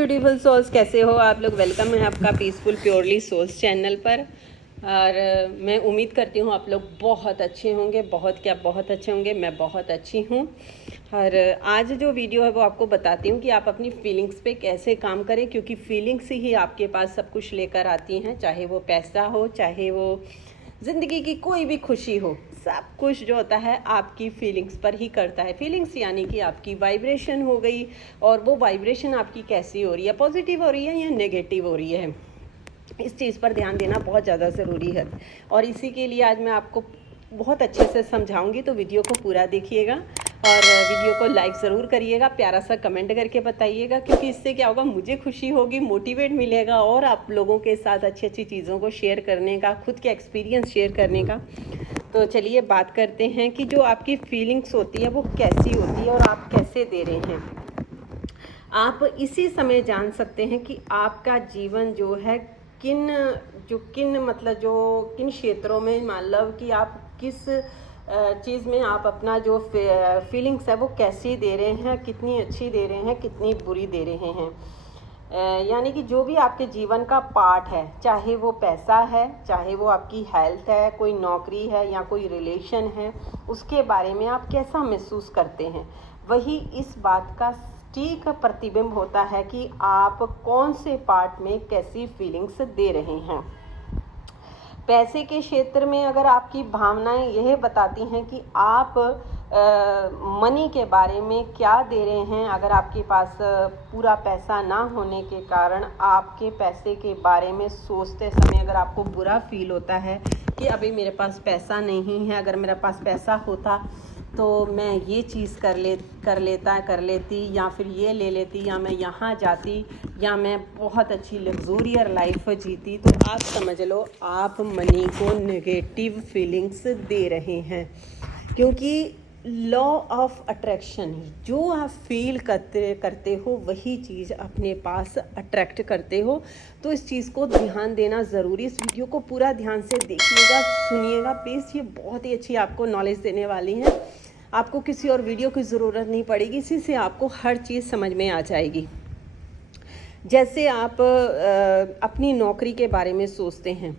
Beautiful souls, कैसे हो आप लोग। वेलकम है आपका पीसफुल प्योरली सोल्स चैनल पर। और मैं उम्मीद करती हूँ आप लोग बहुत अच्छे होंगे, बहुत अच्छे होंगे। मैं बहुत अच्छी हूँ। और आज जो वीडियो है वो आपको बताती हूँ कि आप अपनी फीलिंग्स पे कैसे काम करें, क्योंकि फीलिंग्स ही आपके पास सब कुछ लेकर आती हैं। चाहे वो पैसा हो, चाहे वो ज़िंदगी की कोई भी खुशी हो, सब कुछ जो होता है आपकी फीलिंग्स पर ही करता है। फीलिंग्स यानी कि आपकी वाइब्रेशन हो गई, और वो वाइब्रेशन आपकी कैसी हो रही है, पॉजिटिव हो रही है या नेगेटिव हो रही है, इस चीज़ पर ध्यान देना बहुत ज़्यादा ज़रूरी है। और इसी के लिए आज मैं आपको बहुत अच्छे से समझाऊंगी, तो वीडियो को पूरा देखिएगा और वीडियो को लाइक ज़रूर करिएगा, प्यारा सा कमेंट करके बताइएगा, क्योंकि इससे क्या होगा, मुझे खुशी होगी, मोटिवेट मिलेगा और आप लोगों के साथ अच्छी अच्छी चीज़ों को शेयर करने का, खुद के एक्सपीरियंस शेयर करने का। तो चलिए बात करते हैं कि जो आपकी फीलिंग्स होती है वो कैसी होती है और आप कैसे दे रहे हैं। आप इसी समय जान सकते हैं कि आपका जीवन जो है किन क्षेत्रों में, मतलब कि आप किस चीज़ में आप अपना जो फीलिंग्स है वो कैसी दे रहे हैं, कितनी अच्छी दे रहे हैं, कितनी बुरी दे रहे हैं। यानी कि जो भी आपके जीवन का पार्ट है, चाहे वो पैसा है, चाहे वो आपकी हेल्थ है, कोई नौकरी है या कोई रिलेशन है, उसके बारे में आप कैसा महसूस करते हैं, वही इस बात का ठीक प्रतिबिंब होता है कि आप कौन से पार्ट में कैसी फीलिंग्स दे रहे हैं। पैसे के क्षेत्र में अगर आपकी भावनाएं यह बताती हैं कि आप मनी के बारे में क्या दे रहे हैं, अगर आपके पास पूरा पैसा ना होने के कारण आपके पैसे के बारे में सोचते समय अगर आपको बुरा फील होता है कि अभी मेरे पास पैसा नहीं है, अगर मेरे पास पैसा होता तो मैं ये चीज़ कर लेती, या फिर ये ले लेती, या मैं यहाँ जाती, या मैं बहुत अच्छी लग्जूरियर लाइफ जीती, तो आप समझ लो आप मनी को नेगेटिव फीलिंग्स दे रहे हैं। क्योंकि लॉ ऑफ अट्रैक्शन, जो आप फील करते हो वही चीज़ अपने पास अट्रैक्ट करते हो। तो इस चीज़ को ध्यान देना ज़रूरी। इस वीडियो को पूरा ध्यान से देखिएगा, सुनिएगा प्लीज़, ये बहुत ही अच्छी आपको नॉलेज देने वाली है। आपको किसी और वीडियो की ज़रूरत नहीं पड़ेगी, इसी से आपको हर चीज़ समझ में आ जाएगी। जैसे आप अपनी नौकरी के बारे में सोचते हैं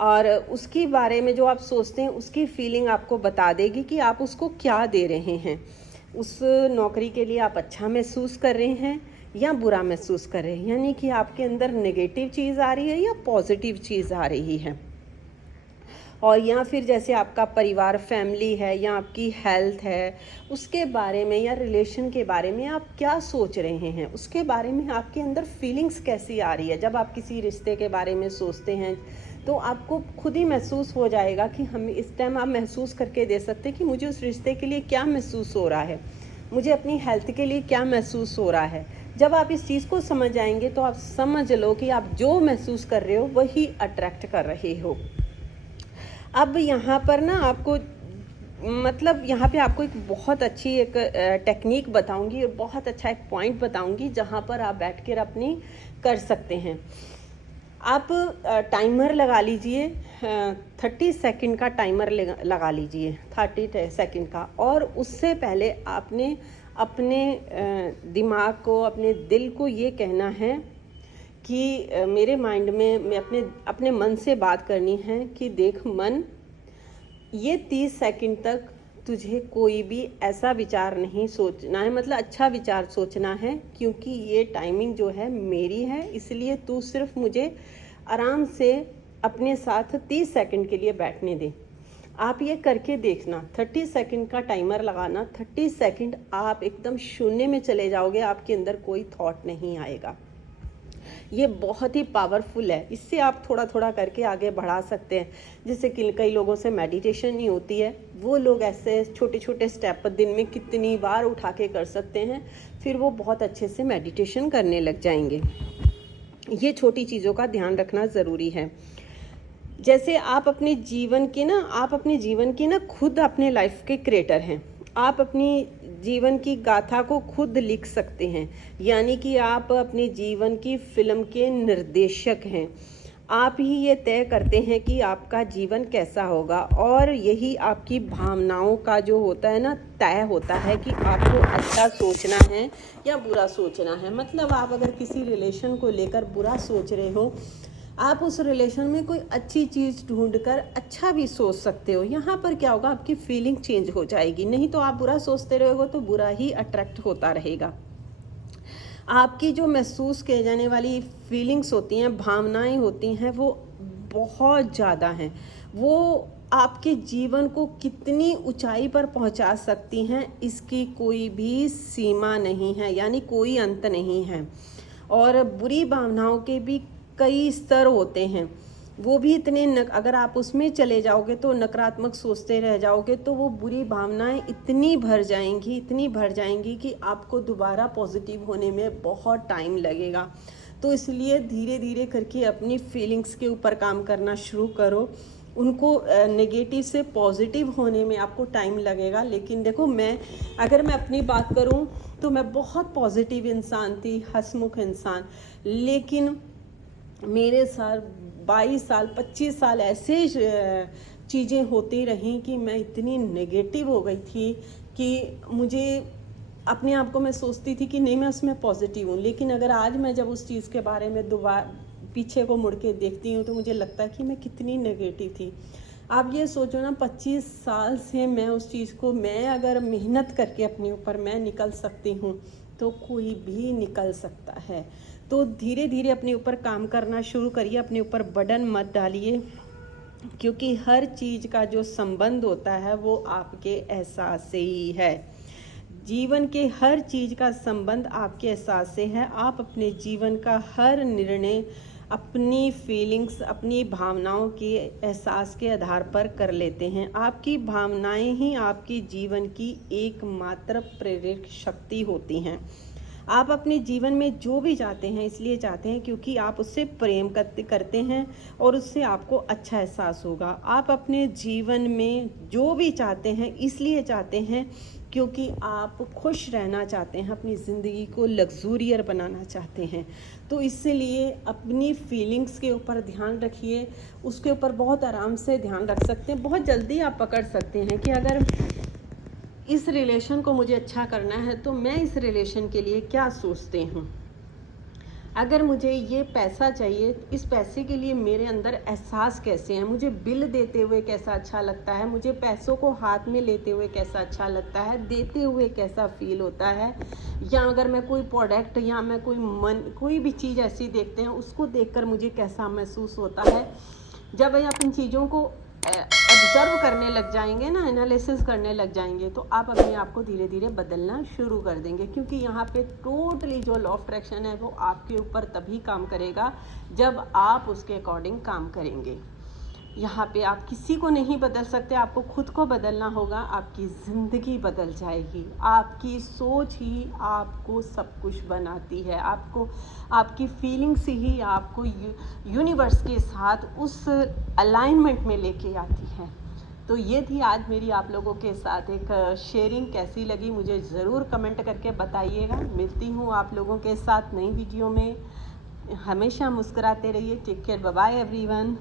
और उसके बारे में जो आप सोचते हैं उसकी फीलिंग आपको बता देगी कि आप उसको क्या दे रहे हैं। उस नौकरी के लिए आप अच्छा महसूस कर रहे हैं या बुरा महसूस कर रहे हैं, यानी कि आपके अंदर नेगेटिव चीज़ आ रही है या पॉजिटिव चीज़ आ रही है। और या फिर जैसे आपका परिवार, फैमिली है, या आपकी हेल्थ है, उसके बारे में या रिलेशन के बारे में आप क्या सोच रहे हैं, उसके बारे में आपके अंदर फीलिंग्स कैसी आ रही है। जब आप किसी रिश्ते के बारे में सोचते हैं तो आपको खुद ही महसूस हो जाएगा कि हम इस टाइम आप महसूस करके दे सकते हैं कि मुझे उस रिश्ते के लिए क्या महसूस हो रहा है, मुझे अपनी हेल्थ के लिए क्या महसूस हो रहा है। जब आप इस चीज़ को समझ जाएंगे तो आप समझ लो कि आप जो महसूस कर रहे हो वही अट्रैक्ट कर रहे हो। अब यहाँ पर ना आपको, मतलब यहाँ पे आपको एक बहुत अच्छी एक टेक्निक बताऊंगी और बहुत अच्छा एक पॉइंट बताऊंगी जहाँ पर आप बैठ कर अपनी कर सकते हैं। आप टाइमर लगा लीजिए, 30 सेकंड का टाइमर लगा लीजिए, 30 सेकंड का। और उससे पहले आपने अपने दिमाग को, अपने दिल को ये कहना है कि मेरे माइंड में मैं अपने मन से बात करनी है कि देख मन, ये 30 सेकंड तक तुझे कोई भी ऐसा विचार नहीं सोचना है, मतलब अच्छा विचार सोचना है, क्योंकि ये टाइमिंग जो है मेरी है, इसलिए तू सिर्फ मुझे आराम से अपने साथ 30 सेकंड के लिए बैठने दे। आप ये करके देखना, 30 सेकंड का टाइमर लगाना, 30 सेकंड आप एकदम शून्य में चले जाओगे, आपके अंदर कोई थॉट नहीं आएगा। ये बहुत ही पावरफुल है, इससे आप थोड़ा थोड़ा करके आगे बढ़ा सकते हैं। जैसे कि कई लोगों से मेडिटेशन नहीं होती है, वो लोग ऐसे छोटे छोटे स्टेप दिन में कितनी बार उठा के कर सकते हैं, फिर वो बहुत अच्छे से मेडिटेशन करने लग जाएंगे। ये छोटी चीज़ों का ध्यान रखना ज़रूरी है। जैसे आप अपने जीवन की ना खुद अपने लाइफ के क्रिएटर हैं। आप अपनी जीवन की गाथा को खुद लिख सकते हैं, यानी कि आप अपने जीवन की फिल्म के निर्देशक हैं। आप ही ये तय करते हैं कि आपका जीवन कैसा होगा, और यही आपकी भावनाओं का जो होता है ना, तय होता है कि आपको अच्छा सोचना है या बुरा सोचना है। मतलब आप अगर किसी रिलेशन को लेकर बुरा सोच रहे हो, आप उस रिलेशन में कोई अच्छी चीज़ ढूंढकर अच्छा भी सोच सकते हो। यहाँ पर क्या होगा, आपकी फीलिंग चेंज हो जाएगी। नहीं तो आप बुरा सोचते रहोगे तो बुरा ही अट्रैक्ट होता रहेगा। आपकी जो महसूस किए जाने वाली फीलिंग्स होती हैं, भावनाएं होती हैं, वो बहुत ज़्यादा हैं। वो आपके जीवन को कितनी ऊंचाई पर पहुंचा सकती हैं, इसकी कोई भी सीमा नहीं है, यानी कोई अंत नहीं है। और बुरी भावनाओं के भी कई स्तर होते हैं। वो भी इतने अगर आप उसमें चले जाओगे तो नकारात्मक सोचते रह जाओगे, तो वो बुरी भावनाएं इतनी भर जाएंगी कि आपको दोबारा पॉजिटिव होने में बहुत टाइम लगेगा। तो इसलिए धीरे धीरे करके अपनी फीलिंग्स के ऊपर काम करना शुरू करो। उनको नेगेटिव से पॉजिटिव होने में आपको टाइम लगेगा। लेकिन देखो, अगर मैं अपनी बात करूं तो मैं बहुत पॉजिटिव इंसान थी, हंसमुख इंसान। लेकिन मेरे साथ 22 साल 25 साल ऐसे चीज़ें होती रहीं कि मैं इतनी नेगेटिव हो गई थी कि मुझे अपने आप को, मैं सोचती थी कि नहीं, मैं उसमें पॉजिटिव हूँ। लेकिन अगर आज मैं जब उस चीज़ के बारे में दोबारा पीछे को मुड़ के देखती हूँ तो मुझे लगता है कि मैं कितनी नेगेटिव थी। आप ये सोचो ना, 25 साल से मैं उस चीज़ को, मैं अगर मेहनत करके अपने ऊपर मैं निकल सकती हूँ तो कोई भी निकल सकता है। तो धीरे धीरे अपने ऊपर काम करना शुरू करिए, अपने ऊपर बर्डन मत डालिए, क्योंकि हर चीज़ का जो संबंध होता है वो आपके एहसास से ही है। जीवन के हर चीज़ का संबंध आपके एहसास से है। आप अपने जीवन का हर निर्णय अपनी फीलिंग्स, अपनी भावनाओं के एहसास के आधार पर कर लेते हैं। आपकी भावनाएं ही आपके जीवन की एकमात्र प्रेरक शक्ति होती हैं। आप अपने जीवन में जो भी चाहते हैं, इसलिए चाहते हैं क्योंकि आप उससे प्रेम करते हैं और उससे आपको अच्छा एहसास होगा। आप अपने जीवन में जो भी चाहते हैं, इसलिए चाहते हैं क्योंकि आप खुश रहना चाहते हैं, अपनी ज़िंदगी को लग्जूरियर बनाना चाहते हैं। तो इसलिए अपनी फीलिंग्स के ऊपर ध्यान रखिए। उसके ऊपर बहुत आराम से ध्यान रख सकते हैं। बहुत जल्दी आप पकड़ सकते हैं कि अगर इस रिलेशन को मुझे अच्छा करना है तो मैं इस रिलेशन के लिए क्या सोचते हूँ। अगर मुझे ये पैसा चाहिए, इस पैसे के लिए मेरे अंदर एहसास कैसे हैं, मुझे बिल देते हुए कैसा अच्छा लगता है, मुझे पैसों को हाथ में लेते हुए कैसा अच्छा लगता है, देते हुए कैसा फील होता है, या अगर मैं कोई प्रोडक्ट या मैं कोई भी चीज़ ऐसी देखते हैं, उसको देखकर मुझे कैसा महसूस होता है। जब आप इन चीज़ों को ऑब्जर्व करने लग जाएंगे ना, एनालिसिस करने लग जाएंगे, तो आप अपने आप को धीरे धीरे बदलना शुरू कर देंगे। क्योंकि यहाँ पे टोटली जो लॉ ऑफ अट्रैक्शन है वो आपके ऊपर तभी काम करेगा जब आप उसके अकॉर्डिंग काम करेंगे। यहाँ पे आप किसी को नहीं बदल सकते, आपको खुद को बदलना होगा। आपकी ज़िंदगी बदल जाएगी। आपकी सोच ही आपको सब कुछ बनाती है। आपकी फीलिंग्स ही आपको यूनिवर्स के साथ उस अलाइनमेंट में लेके आती हैं। तो ये थी आज मेरी आप लोगों के साथ एक शेयरिंग। कैसी लगी मुझे ज़रूर कमेंट करके बताइएगा। मिलती हूँ आप लोगों के साथ नई वीडियो में। हमेशा मुस्कुराते रहिए। Take care, bye bye everyone.